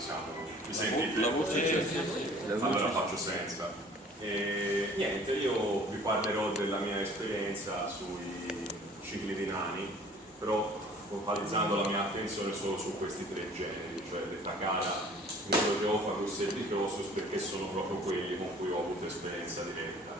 diciamo. Mi sentite? La voce c'è. Allora faccio senza. Niente, io vi parlerò della mia esperienza sui ciclidi nani, però focalizzando la mia attenzione solo su questi tre generi, cioè l'Etacara, Microgeophagus e Dichrosus, perché sono proprio quelli con cui ho avuto esperienza diretta.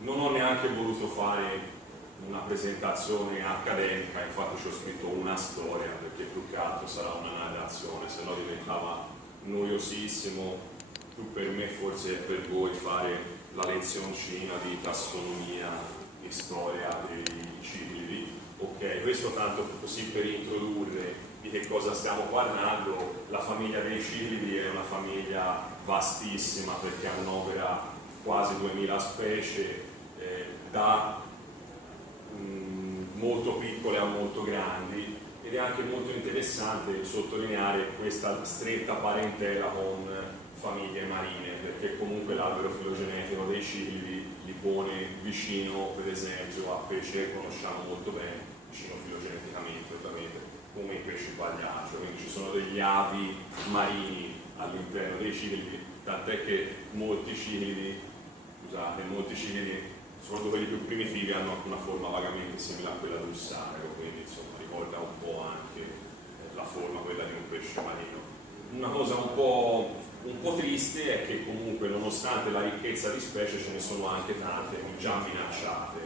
Non ho neanche voluto fare una presentazione accademica, infatti ci ho scritto una storia, perché più che altro sarà una narrazione, se no diventava noiosissimo, più per me forse per voi fare la lezioncina di tassonomia e storia dei ciclidi. Ok, questo tanto così per introdurre di che cosa stiamo parlando. La famiglia dei ciclidi è una famiglia vastissima perché annovera quasi 2000 specie, da molto piccole a molto grandi, ed è anche molto interessante sottolineare questa stretta parentela con famiglie marine, perché comunque l'albero filogenetico dei ciclidi li pone vicino, per esempio, a pesci che conosciamo molto bene, vicino filogeneticamente ovviamente, come i pesci pagliaccio. Quindi ci sono degli avi marini all'interno dei ciclidi, tant'è che molti ciclidi, soprattutto quelli più primitivi, hanno anche una forma vagamente simile a quella d'ussarico, quindi insomma ricorda un po' anche la forma quella di un pesce marino. Una cosa un po' triste è che comunque, nonostante la ricchezza di specie, ce ne sono anche tante già minacciate.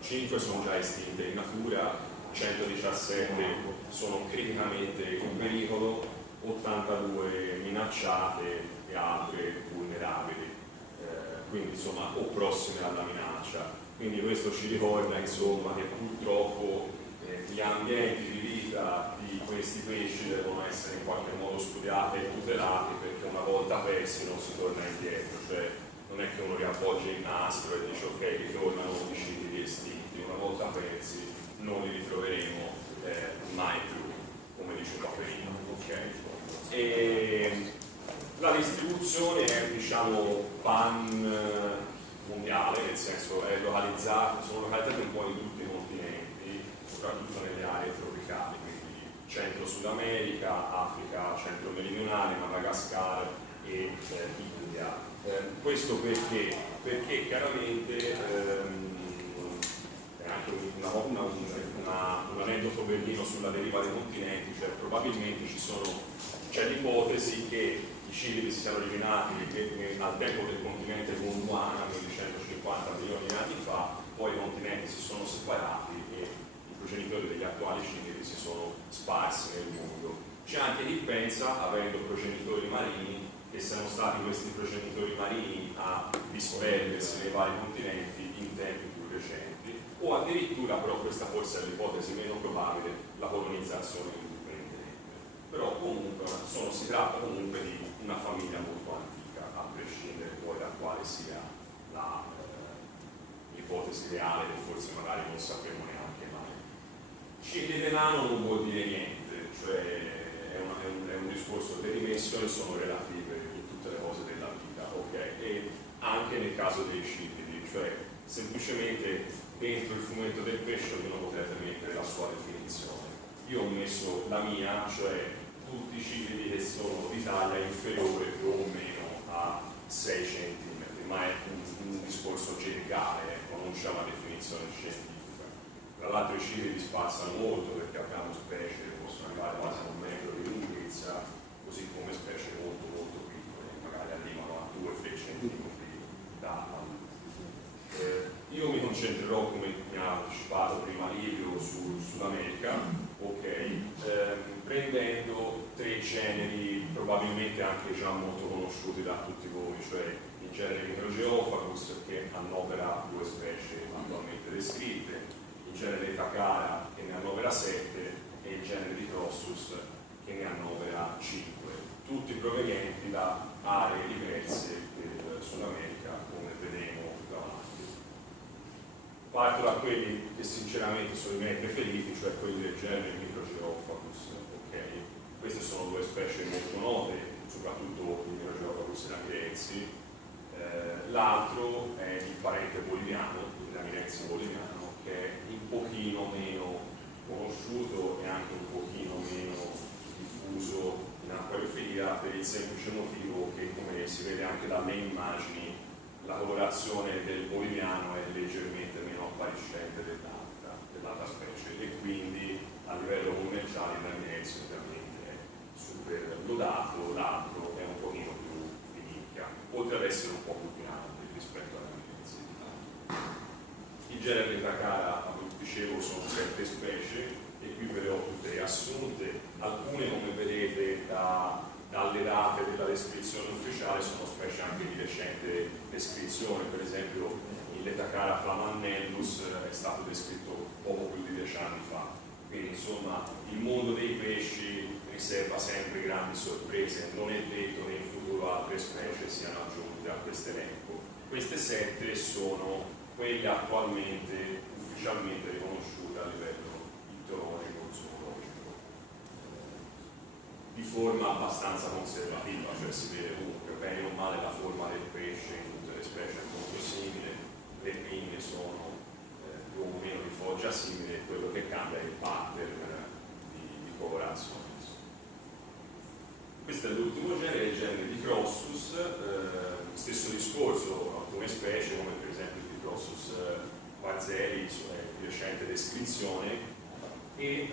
5 sono già estinte in natura, 117 sono criticamente in pericolo, 82 minacciate e altre vulnerabili, quindi insomma o prossime alla minaccia. Quindi questo ci ricorda insomma che purtroppo gli ambienti di vita di questi pesci devono essere in qualche modo studiati e tutelati, perché una volta persi non si torna indietro, cioè non è che uno riavvolge il nastro e dice ok, ritornano i ciclidi estinti, una volta persi non li ritroveremo mai più, come dice Paperino. Okay? E la distribuzione è, diciamo, pan mondiale, nel senso è localizzata, sono localizzate un po' in tutti i continenti, soprattutto nelle aree tropicali, quindi Centro-Sud America, Africa centro-meridionale, Madagascar e India. Questo perché? Perché chiaramente è anche un aneddoto bellino sulla deriva dei continenti, cioè probabilmente c'è l'ipotesi che i ciclidi si siano originati al tempo del continente Gondwana, quindi 150 milioni di anni fa, poi i continenti si sono separati e i progenitori degli attuali ciclidi si sono sparsi nel mondo. C'è anche chi pensa, avendo progenitori marini, che siano stati questi progenitori marini a disperdersi nei vari continenti in tempi più recenti, o addirittura, però questa forse è l'ipotesi meno probabile, la colonizzazione indipendente. Però comunque si tratta comunque di una famiglia molto antica, a prescindere poi da quale sia l'ipotesi reale, che forse magari non sapremo neanche mai. Ciclide nano non vuol dire niente, cioè è un discorso, le dimensioni sono relative in tutte le cose della vita, ok? E anche nel caso dei ciclidi, cioè semplicemente dentro il fumetto del pesce ognuno potrebbe mettere la sua definizione. Io ho messo la mia, cioè tutti i ciclidi che sono di taglia inferiore più o meno a 6 cm, ma è un discorso generale, ecco, non c'è una definizione scientifica. Tra l'altro i ciclidi spaziano molto, perché abbiamo specie che possono arrivare quasi a 1 metro di lunghezza, così come specie molto molto piccole, magari arrivano a 2-3 cm da io mi concentrerò, come mi ha anticipato prima Livio, sul Sud America, ok, prendendo 3 generi probabilmente anche già molto conosciuti da tutti voi, cioè il genere Microgeophagus, che annovera 2 specie attualmente descritte, il genere Etacara, che ne annovera 7, e il genere Dichrosus, che ne annovera 5, tutti provenienti da aree diverse del Sud America, come vedremo davanti. Parto da quelli che sinceramente sono i miei preferiti, cioè quelli del genere Microgeophagus. Okay? Queste sono 2 specie molto note, soprattutto il Microgeophagus ramirezi. L'altro è il parente boliviano, il ramirezi boliviano, che è un pochino meno conosciuto e anche un pochino meno diffuso in acquariofilia per il semplice motivo che, come si vede anche dalle immagini, la colorazione del boliviano è leggermente meno appariscente dell'altra specie, e quindi a livello commerciale il ramirez ovviamente è super lodato, l'altro è un pochino più di nicchia, oltre ad essere un po' più grande rispetto alla ramirez. Il genere Letacara, dicevo, sono 7 specie, e qui ve le ho tutte riassunte. Alcune, come vedete dalle date della descrizione ufficiale, sono specie anche di recente descrizione. Per esempio il Letacara flamannellus è stato descritto poco più di 10 anni fa. Quindi insomma il mondo dei pesci riserva sempre grandi sorprese, non è detto che in futuro altre specie siano aggiunte a questo elenco. Queste 7 sono quelle attualmente ufficialmente riconosciute a livello ictiologico, zoologico, di forma abbastanza conservativa, cioè si vede comunque bene o male la forma del pesce in tutte le specie è molto simile, le pinne sono più o meno di foggia simile, quello che cambia è il pattern di colorazione. Questo è l'ultimo genere, il genere Dicrossus, stesso discorso, alcune specie come per esempio il Dicrossus Barzeli è di recente descrizione, e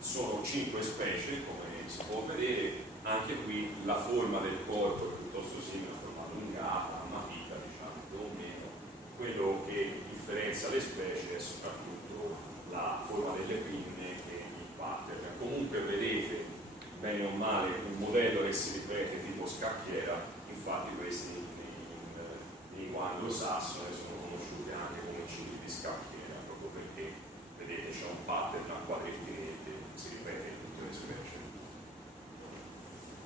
sono 5 specie come si può vedere. Anche qui la forma del corpo è piuttosto simile, a forma allungata, a matita, diciamo, più o meno. Quello che differenzia le specie è soprattutto la forma delle pinne e il pattern. Comunque vedete bene o male un modello che si ripete tipo scacchiera, infatti questi in lingua anglosassone sono conosciuti anche come cili di scacchiera, proprio perché vedete c'è un pattern a quadretti che si ripete in tutte le specie.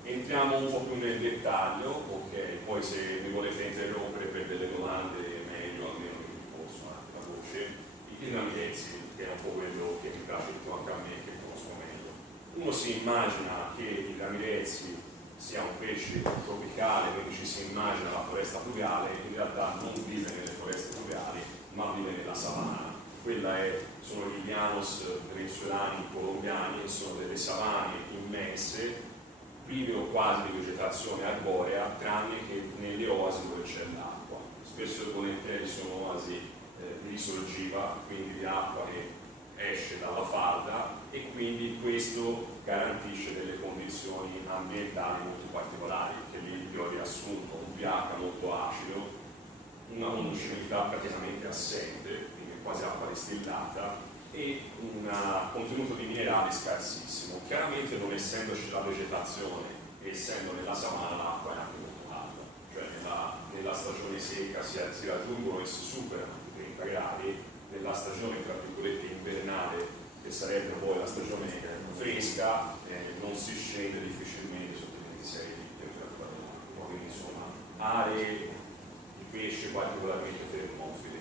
Entriamo un po' più nel dettaglio, ok, poi se mi volete interrompere per delle domande meglio, almeno vi posso anche la voce. I ramirezi, che è un po' quello che mi piace più anche a me, che conosco meglio. Uno si immagina che il ramirezi sia un pesce tropicale, quindi ci si immagina la foresta pluviale, in realtà non vive nelle foreste pluviali, ma vive nella savana. Sono gli llanos venezuelani, colombiani, sono delle savane immense, prive o quasi di vegetazione arborea, tranne che nelle oasi dove c'è l'acqua. Spesso e volentieri sono oasi di risorgiva, quindi di acqua che esce dalla falda, e quindi questo garantisce delle condizioni ambientali molto particolari, che lì vi ho riassunto: un pH molto acido, una conoscibilità praticamente assente, quindi quasi acqua distillata, e un contenuto di minerali scarsissimo. Chiaramente, non essendoci la vegetazione e essendo nella savana, l'acqua è anche molto calda, cioè nella stagione secca si raggiungono e si superano i 30 gradi, nella stagione tra virgolette invernale, che sarebbe poi la stagione fresca, non si scende difficilmente sotto i 26 di temperatura dell'acqua, quindi insomma aree di pesce particolarmente termofile,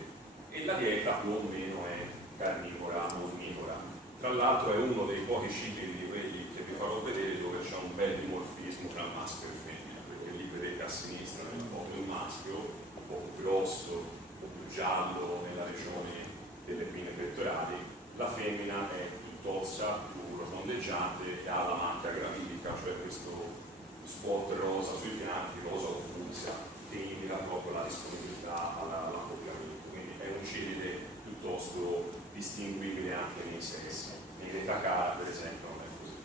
e la dieta più o meno è carnivora, onnivora. Tra l'altro è uno dei pochi cicli di quelli che vi farò vedere dove c'è un bel dimorfismo tra maschio e femmina, perché lì vedete a sinistra nella foto il maschio, un po' più grosso, un po' più giallo nella regione delle pinne pettorali, la femmina è più tozza, più rotondeggiante, e ha la macchia gravidica, cioè questo spot rosa sui fianchi, rosa o fucsia, che indica proprio la disponibilità all'accoppiamento. Quindi è un cilide piuttosto distinguibile anche nei sessi. Nei Letacara, per esempio, non è così.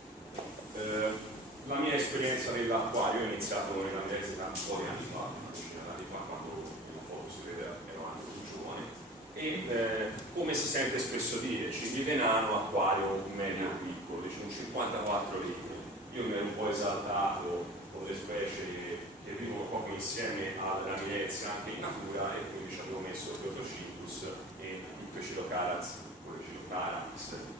La mia esperienza nell'acquario è iniziata con la università un po' di anni fa, una decina d'anni fa, quando la foto si vede ero anche più giovane, e come si sente spesso dire, cilide nano, acquario medio piccolo, dice un 54 litri. Io mi ero un po' esaltato con le specie che vivono proprio insieme alla ramirez anche in natura, e quindi ci avevo messo il Protocintus e il Pecilocarats,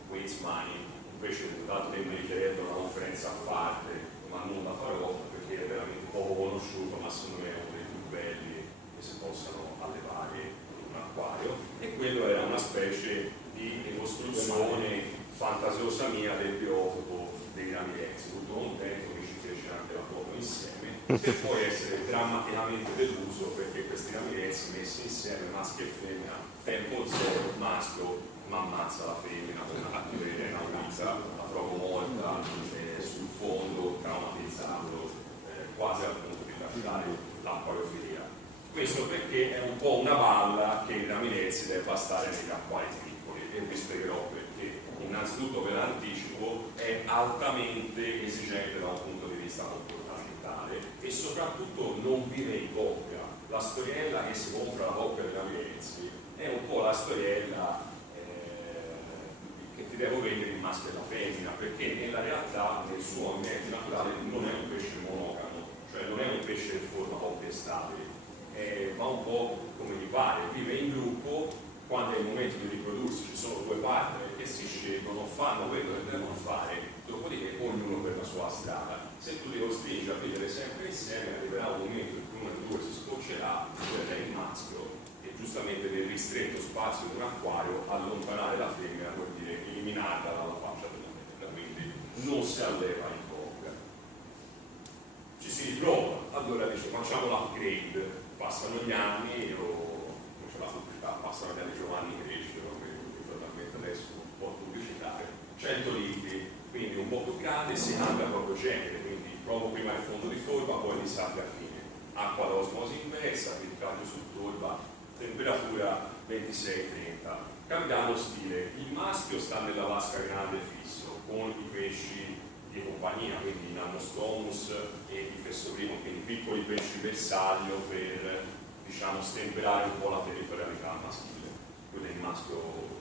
Waitsmani, un pesce che dato che meriterebbe una conferenza a parte, ma non la farò perché è veramente poco conosciuto, ma secondo me è uno dei più belli che si possano allevare in un acquario. E quello era una specie di ricostruzione fantasiosa mia del biotopo dei ramirez. Tutto contento che ci fece anche la foto insieme, se puoi essere drammaticamente deluso perché questi ramirezzi messi insieme, maschio e femmina, tempo zero, maschio ma ammazza la femmina con una cattiveria inaudita, la trovo morta sul fondo, traumatizzato, quasi al punto di lasciare l'acquariofilia. Questo perché è un po' una balla che i ramirezzi debba stare negli acquari piccoli, e vi spiegherò perché. Innanzitutto, ve l'anticipo, è altamente esigente da un punto di vista comportamentale e soprattutto non vive in coppia. La storiella che si compra la coppia dei ramirezzi è un po' la storiella che ti devo vendere il maschio e la femmina, perché nella realtà, nel suo ambiente naturale, non è un pesce monogamo, cioè non è un pesce che forma coppie stabili, va un po' come gli pare, vive in gruppo. Quando è il momento di riprodursi ci sono due partner che si scelgono, fanno quello che devono fare, dopodiché ognuno per la sua strada. Se tu li costringi a vivere sempre insieme, arriverà un momento in cui uno dei due si scoccerà, quello è il maschio, e giustamente nel ristretto spazio di un acquario allontanare la femmina vuol dire eliminarla dalla faccia della femmina, quindi non si alleva in coppia. Ci si riprova, allora dice facciamo l'upgrade, passano gli anni, passano gli anni, Giovanni cresce, totalmente adesso un po' pubblicitare, 100 litri, quindi un po' più grande, si cambia proprio genere, quindi provo prima il fondo di torba, poi li salti a fine, acqua da osmosi inversa, filtraggio su torba, temperatura 26-30. Cambiamo stile, il maschio sta nella vasca grande fisso, con i pesci di compagnia, quindi in Anostomus e i Fessoprimo, quindi piccoli pesci bersaglio per, diciamo, stemperare un po' la territorialità maschile. Quello è il maschio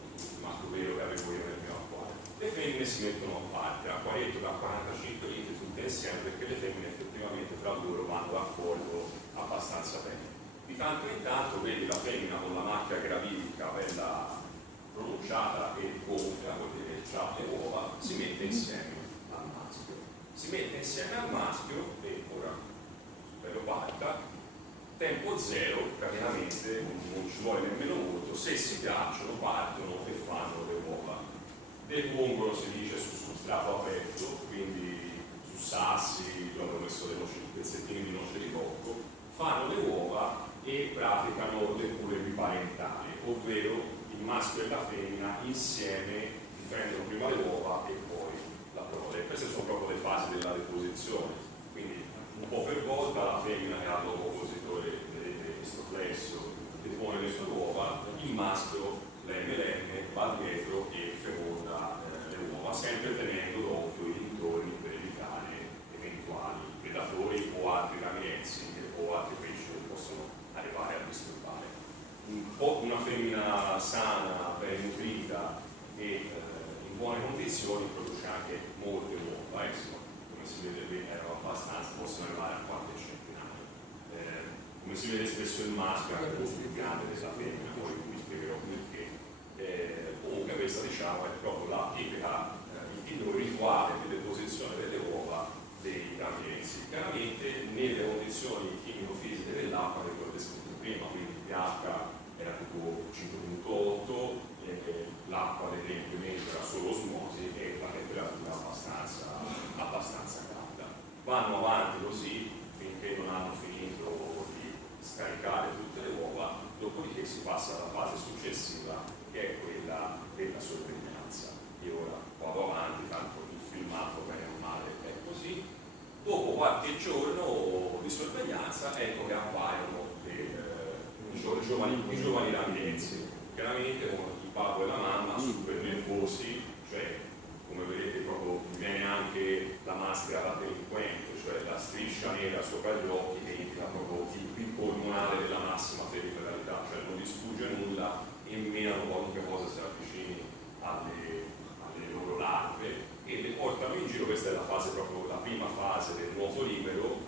vero che avevo io nel mio acquario. Le femmine si mettono a parte, acquarietto da 45 litri tutte insieme, perché le femmine effettivamente fra loro vanno d'accordo abbastanza bene. Di tanto in tanto vedi la femmina con la macchia gravidica bella pronunciata e gonfia, vuol dire che ha le uova, si mette insieme al maschio. Si mette insieme al maschio e ora bello parta. Tempo zero, praticamente non ci vuole nemmeno molto, se si piacciono partono e fanno le uova. Depongono, si dice, su substrato aperto, quindi su sassi, dove hanno messo pezzettini di noce di cocco, fanno le uova e praticano le cure biparentali, ovvero il maschio e la femmina insieme difendono prima le uova e poi la prole. Queste sono proprio le fasi della deposizione, quindi un po' per volta la femmina che ha l'ovopositore, vedete questo flesso, depone le sue uova, il maschio l'MLM va dietro e feconda le uova, sempre tenendo d'occhio i dintorni per evitare eventuali predatori o altri ramirezzi o altri pesci che possono arrivare a disturbare. Una femmina sana, ben nutrita e in buone condizioni produce anche molte uova, come si vede qui erano abbastanza, possono arrivare a qualche centinaio. Come si vede spesso il maschio è anche molto più grande della femmina, poi vi spiegherò perché. Comunque questa, diciamo, è proprio la tipica, il rituale di deposizione delle uova dei ramirezzi. Chiaramente nelle condizioni chimico-fisiche dell'acqua, che vi ho descritto prima, quindi il pH era tipo 5.8, l'acqua del riempimento era solo osmosi e la temperatura abbastanza calda. Vanno avanti così finché non hanno finito di scaricare tutte le uova, dopodiché si passa alla fase successiva, che è quella della sorveglianza. Io ora vado avanti, tanto il filmato bene o male è così. Dopo qualche giorno di sorveglianza ecco che appaiono i giovani ramirezzi, chiaramente con il papà e la mamma super nervosi, cioè come vedete proprio viene anche la maschera da delinquente, cioè la striscia nera sopra gli occhi che indica proprio il picco ormonale della massima territorialità, cioè non gli sfugge nulla e menano qualunque cosa si avvicini alle loro larve e le portano in giro. Questa è la fase, proprio la prima fase del nuoto libero,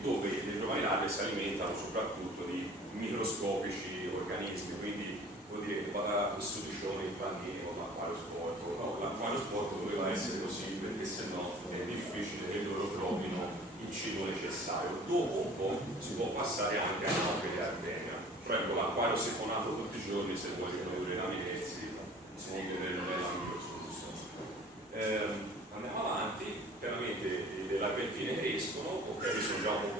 dove le giovani larve si alimentano soprattutto di microscopici organismi, quindi vuol dire che vada a sudicione i pannini con l'acquario sporco. No, l'acquario sporco doveva essere così perché sennò è difficile che loro trovino il cibo necessario. Dopo un po' si può passare anche a un'acqua di artemia, cioè con l'acquario sifonato tutti i giorni, se vuoi riprodurre i ramirezzi, secondo me non è la migliore soluzione. Andiamo avanti, chiaramente le larvettine crescono, ok, sono già un po'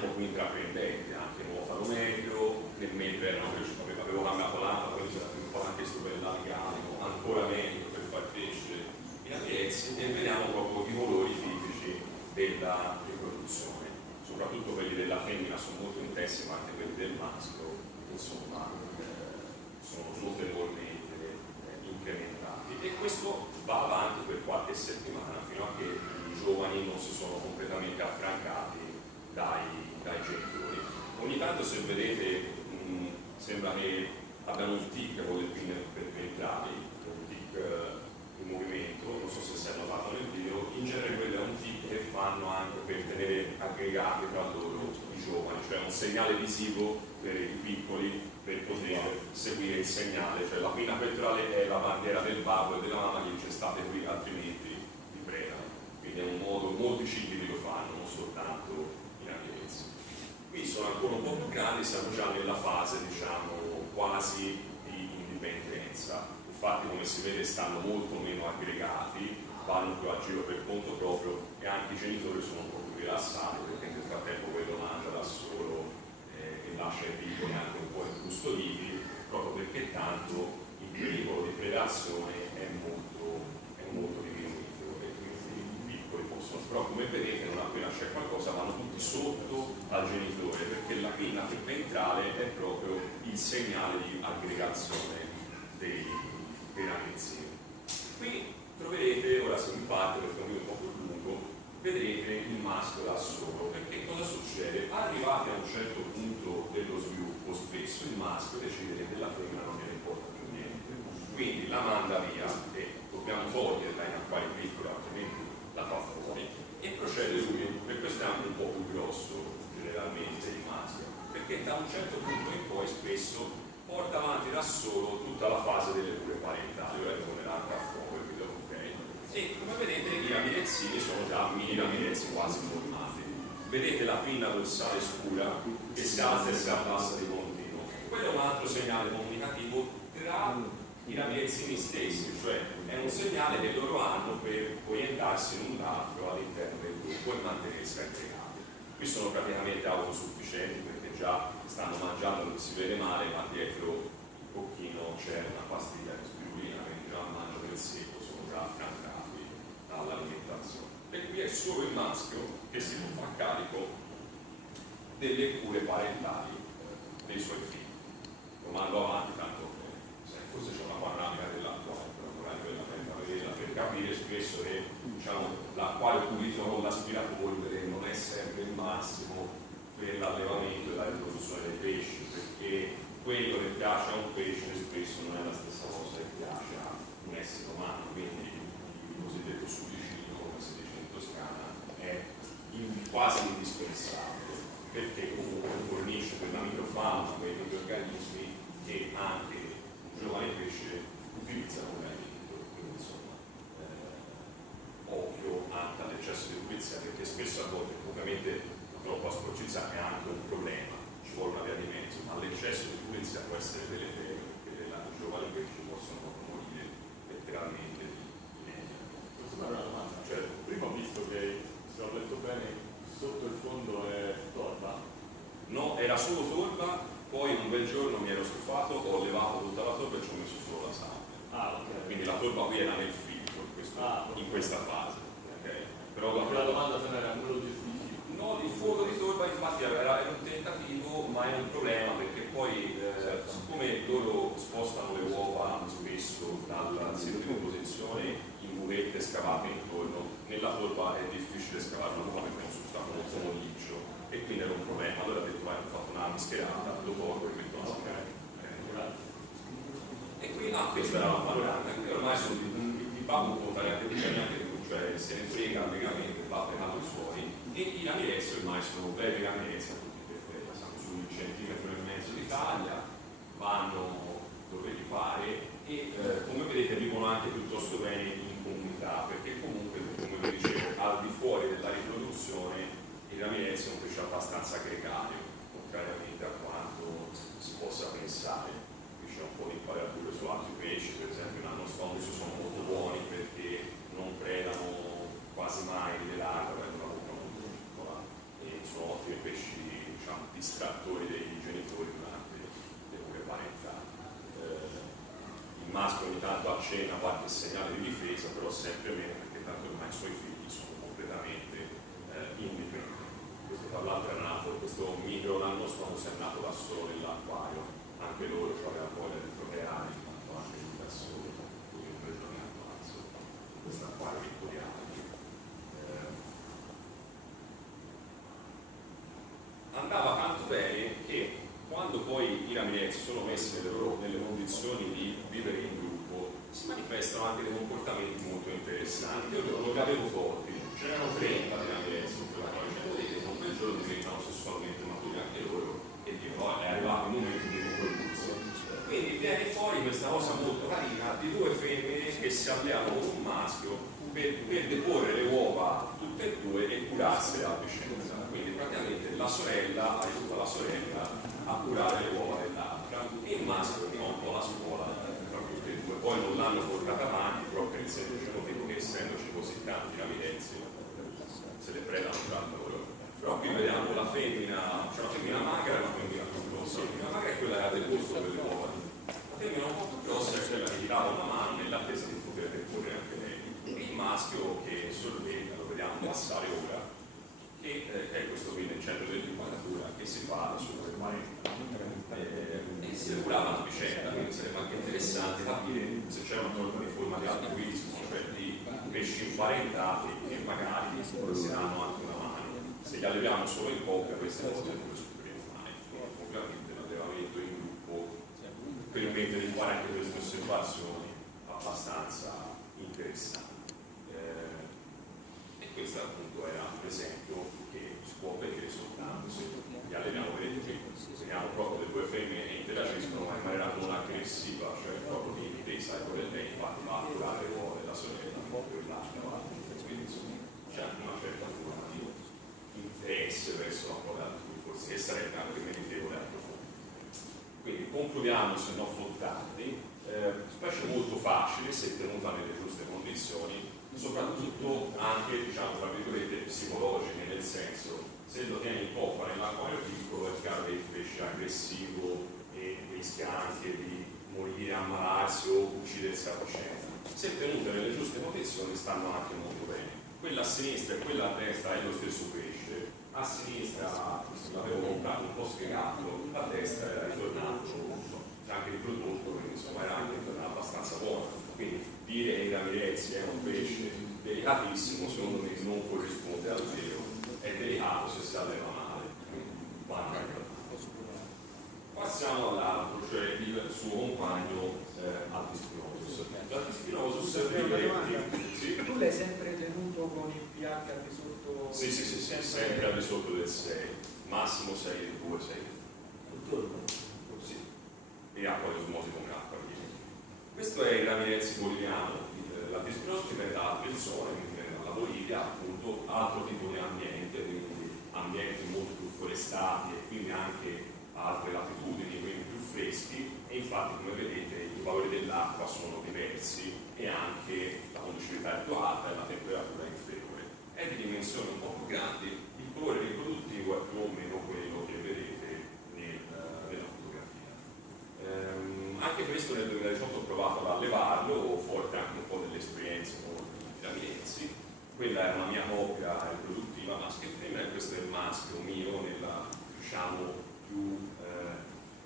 un po' più intraprendente, anche nuotano meglio, nel mentre avevo cambiato l'acqua, quindi c'era più importante strumentali carico, ancora meglio per far crescere i ramiezzi, e vediamo proprio i colori tipici della riproduzione, soprattutto quelli della femmina sono molto intensi, ma anche quelli del maschio insomma sono notevolmente incrementati, e questo va avanti per qualche settimana fino a che i giovani non si sono completamente affrancati dai genitori. Ogni tanto, se vedete, sembra che abbiano un tic con le pinne ventrali, un tic in movimento, non so se si è notato nel video. In genere quello è un tic che fanno anche per tenere aggregati tra loro i giovani, cioè un segnale visivo per i piccoli per poter seguire il segnale, cioè la pinna pettorale è la bandiera del babbo e della mamma che c'è state qui, altrimenti vi predano. Quindi è un modo, molti cicli lo fanno, non soltanto i ramiezzi. Qui sono ancora un po' più grandi, siamo già nella fase, diciamo, quasi di indipendenza. Infatti, come si vede, stanno molto meno aggregati, vanno più a giro per conto proprio, e anche i genitori sono un po' più rilassati, perché nel frattempo quello mangia da solo e lascia i piccoli anche un po' incustoditi, proprio perché tanto il pericolo di predazione è molto diminuito, e quindi i piccoli possono, però come vedete non appena c'è qualcosa vanno tutti sotto al genitore, perché la pinna ventrale è proprio il segnale di aggregazione dei ramizzini. Qui troverete, ora se mi parte perché è un video un po' più lungo, vedrete il maschio da solo, perché cosa succede? Arrivati a un certo punto dello sviluppo, spesso il maschio decide che della femmina non gliene importa più niente, quindi la manda via, e dobbiamo toglierla in acquari piccoli, altrimenti la fa fuori, e procede lui. Per questo è anche un po' più grosso generalmente il maschio, perché da un certo punto in poi spesso porta avanti da solo tutta la fase delle cure parentali. Ora tornerà a fuoco il video, ok? E come vedete i raminezzini sono già mini raminezzi quasi formati. Vedete la pinna dorsale scura che si alza e si abbassa di continuo. Quello è un altro segnale comunicativo tra i raminezzini stessi, cioè è un segnale che loro hanno per orientarsi l'un l'altro all'interno del gruppo e mantenersi aggregati. Qui sono praticamente autosufficienti perché già stanno mangiando, non si vede male, ma dietro il bocchino c'è una pastiglia di spirulina, quindi già mangiano il secco, sono già affrancati dall'alimentazione. E qui è solo il maschio che si fa carico delle cure parentali dei suoi figli. Lo mando avanti, tanto forse c'è una panoramica dell'acquario, per capire spesso che, diciamo, l'acquario pulito con l'aspirapolvere non è sempre il massimo per l'allevamento e la riproduzione dei pesci, perché quello che piace a un pesce spesso non è la stessa cosa che piace a un essere umano, quindi il cosiddetto sudicino, come si dice in Toscana, è quasi indispensabile, perché comunque fornisce quella microfauna, quei microorganismi che anche un giovane pesce utilizza come alimento. Quindi insomma, occhio anche all'eccesso di pulizia, perché spesso a volte ovviamente troppa sporcizia è anche un problema, ci vuole una via di mezzo, ma l'eccesso di pulizia può essere deleterio, perché dei giovani pesci possono morire letteralmente di legno. Posso fare una domanda? Certo. Prima ho visto che, se ho letto bene, sotto il fondo è torba. No, era solo torba, poi un bel giorno mi ero stufato, ho levato tutta la torba e ci ho messo solo la sabbia. Ah, ok. Quindi la torba qui era nel filtro in questa fase. Okay. Però la domanda se non era come lo gestisci? No, il fuoco di torba infatti era un tentativo, ma è un problema perché poi siccome loro spostano le uova spesso dal sito di deposizione in buvette scavate intorno, nella torba è difficile scavare una uova perché è un substrato molto molliccio e quindi era un problema. Allora ho detto vai, ho fatto una mischerata, lo tolgo e metto una Grazie. E qui questa era la panoramica, quindi ormai sono di babbo conta neanche neanche più, cioè se ne frega legamente, va pregato i suoi, e i ramirezzi ormai sono brevi ramirezzi a tutti gli effetti, siamo sul centimetro e mezzo di taglia, vanno dove gli pare e come vedete vivono anche piuttosto bene in comunità, perché comunque come vi dicevo al di fuori della riproduzione il ramirezzi è un pesce abbastanza gregario, contrariamente a quanto si possa pensare. C'è un po' di inquadrature su altri pesci, per esempio il nostro sono molto buoni perché non predano quasi mai le larve, avendo una bocca molto piccola e sono ottimi pesci distrattori dei genitori durante le cure parentali. Il maschio ogni tanto accenna qualche segnale di difesa, però sempre meno, perché tanto ormai i suoi figli sono completamente indipendenti. Questo tra l'altro è nato, questo micro l'anno scorso è nato da solo nell'acquario, anche loro avevano voglia di procreare, fatto anche lui da solo, lui un bel giorno a marzo, questo acquario vittoriano. Andava tanto bene che quando poi i ragazzi sono messi nelle condizioni di vivere in gruppo si manifestano anche dei comportamenti molto interessanti. Io non li avevo forti, ce n'erano 30 di ragazzi, un bel giorno diventano sessualmente maturi anche loro e dico è arrivato il momento di riprodursi. Quindi viene fuori questa cosa molto carina di due femmine che si alleano con un maschio per deporre le uova tutte e due e curarsi a vicenda. Quindi praticamente la sorella aiuta la sorella a curare le uova dell'altra e il maschio fa un po' la scuola tra tutte e due. Poi non l'hanno portata avanti proprio per il semplice motivo che essendoci così tanti navidenzi se le predano tra loro. Però qui vediamo la femmina, c'è una femmina magra e una femmina più grossa. La femmina magra è quella che ha del gusto per le uova. La femmina un po' più grossa è quella che gli dava una mano nell'attesa di poter deporre anche lei. E il maschio che sorveglia, lo vediamo passare ora, che è questo qui nel centro dell'inquadratura che si fa sulle 40 e si curava a vicenda, quindi sarebbe anche interessante capire se c'è una sorta di forma di altruismo, cioè di pesci imparentati che magari si danno anche una mano. Se li alleviamo solo in coppia queste cose non le scopriremo mai. Ovviamente l'allevamento in gruppo permette di fare anche queste osservazioni abbastanza interessanti. Questo appunto era un esempio che si può vedere soltanto se li alleniamo vediamo proprio le due femmine interagiscono ma in maniera non aggressiva, cioè proprio di difesa, ecco lei infatti va a curare le uova della sorella proprio l'altra, quindi insomma c'è anche una certa forma di interesse verso la prova altrui, forse che sarebbe anche meritevole a approfondire. Quindi concludiamo, se non fontardi, specie molto facile se tenuta nelle giuste condizioni, soprattutto anche, diciamo, tra virgolette, psicologiche, nel senso, se lo tieni in poppa nell'acquario piccolo è chiaro che il pesce aggressivo e rischia anche di morire, ammalarsi o uccidersi a vicenda. Se tenute nelle giuste condizioni stanno anche molto bene. Quella a sinistra e quella a destra è lo stesso pesce, a sinistra l'avevo comprato un po' sfregato, a destra era ritornato, anche riprodotto, quindi insomma era anche abbastanza buono. Quindi dire che i ramirezzi è un pesce delicatissimo, secondo me non corrisponde al vero, è delicato se si alleva male. Passiamo all'altro, cioè il suo compagno Altispinosus. L'Altispinosus sì. Tu l'hai sempre tenuto con il pH al di sotto? Sì, sempre al di sotto del 6, massimo 6,2, 6. Sì. E acqua di osmosi come acqua. Questo è il ramirez boliviano, l'Altispinosus che viene dalla persone, quindi viene dalla Bolivia, appunto, altro tipo di ambiente, quindi ambienti molto più forestati e quindi anche altre latitudini, quindi più freschi, e infatti come vedete i valori dell'acqua sono diversi e anche la conducibilità è più alta e la temperatura è inferiore. È di dimensioni un po' più grandi, il colore riproduttivo è più o meno quello che vedete nella fotografia. Anche questo nel 2018 ho provato ad allevarlo, forte anche un po' delle esperienze con i ramirezzi. Quella era una mia coppia riproduttiva maschio e femmina e questo è il maschio mio nella, diciamo, più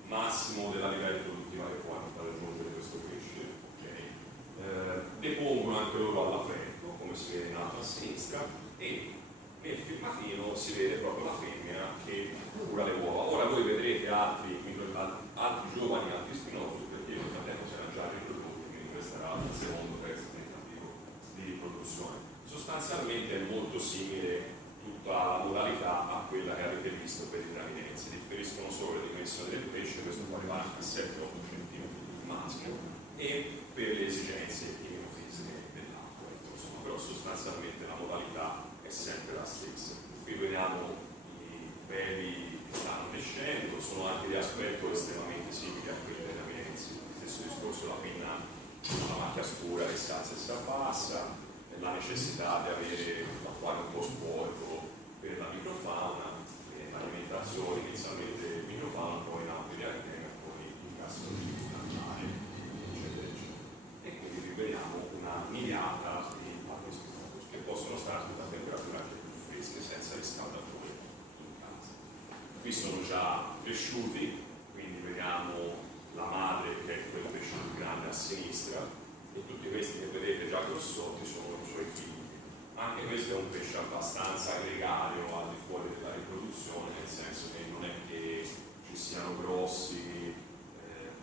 massimo della livello riproduttiva che può raggiungere questo pesce. Okay. Depongono anche loro alla freddo, come si vede in alto a sinistra, e nel filmatino si vede proprio la femmina che cura le uova. Ora voi vedrete altri giovani Altispinosus perché il fratello si era già riprodotto, quindi questo era il secondo, terzo tentativo di riproduzione. Sostanzialmente è molto simile tutta la modalità a quella che avete visto per i ramirezzi, differiscono solo le dimensioni del pesce, questo può arrivare a 7-8 cm di maschio, e per le esigenze chimico-fisiche dell'acqua, insomma, però sostanzialmente la modalità è sempre la stessa. Qui vediamo i peli che stanno crescendo, sono anche di aspetto estremamente simili a quelli dei ramirezzi, stesso discorso, la pinna, la macchia scura che si alza e si abbassa, la necessità di avere l'acquario un po' sporco per la microfauna, l'alimentazione inizialmente qui sono già cresciuti, quindi vediamo la madre che è quel pesce più grande a sinistra, e tutti questi che vedete già grossotti sono i suoi figli. Anche questo è un pesce abbastanza gregario al di fuori della riproduzione, nel senso che non è che ci siano grossi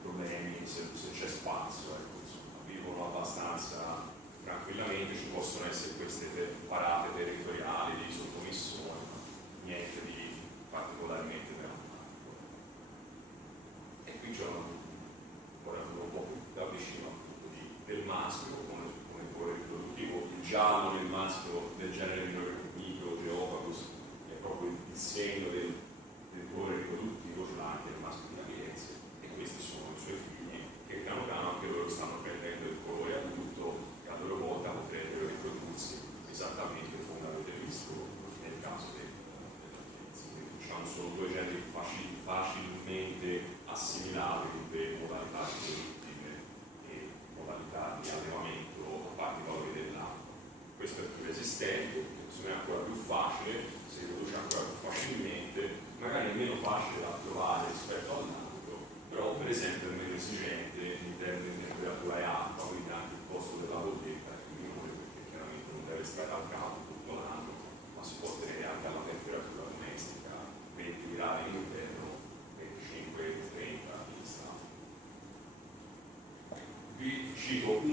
problemi se c'è spazio, ecco, insomma, vivono abbastanza tranquillamente, ci possono essere queste parate territoriali di sottomissione, ma niente di particolarmente drammatico. E qui c'è un po' più da vicino appunto del maschio come cuore riproduttivo. Il giallo nel maschio del genere Microgeophagus è proprio il segno del cuore riproduttivo, ce l'ha anche il maschio di Naviense, e questi sono i suoi figli che piano piano anche loro stanno prendendo il colore adulto e a loro volta potrebbero riprodursi esattamente come avete visto nel caso dell'Naviense. Quindi diciamo sono due generi facilmente assimilabili per modalità riproduttive e modalità di allevamento a parte i valori dell'acqua. Questo è più resistente, questo è ancora più facile, si riproduce ancora più facilmente, magari è meno facile da trovare rispetto all'altro, però per esempio è meno esigente in termini di temperatura e acqua, quindi anche il costo della bolletta è più minore, perché chiaramente non deve stare al caldo tutto l'anno, ma si può tenere anche alla temperatura domestica, 20 gradi in inverno, 25-30 in estate. Vi cito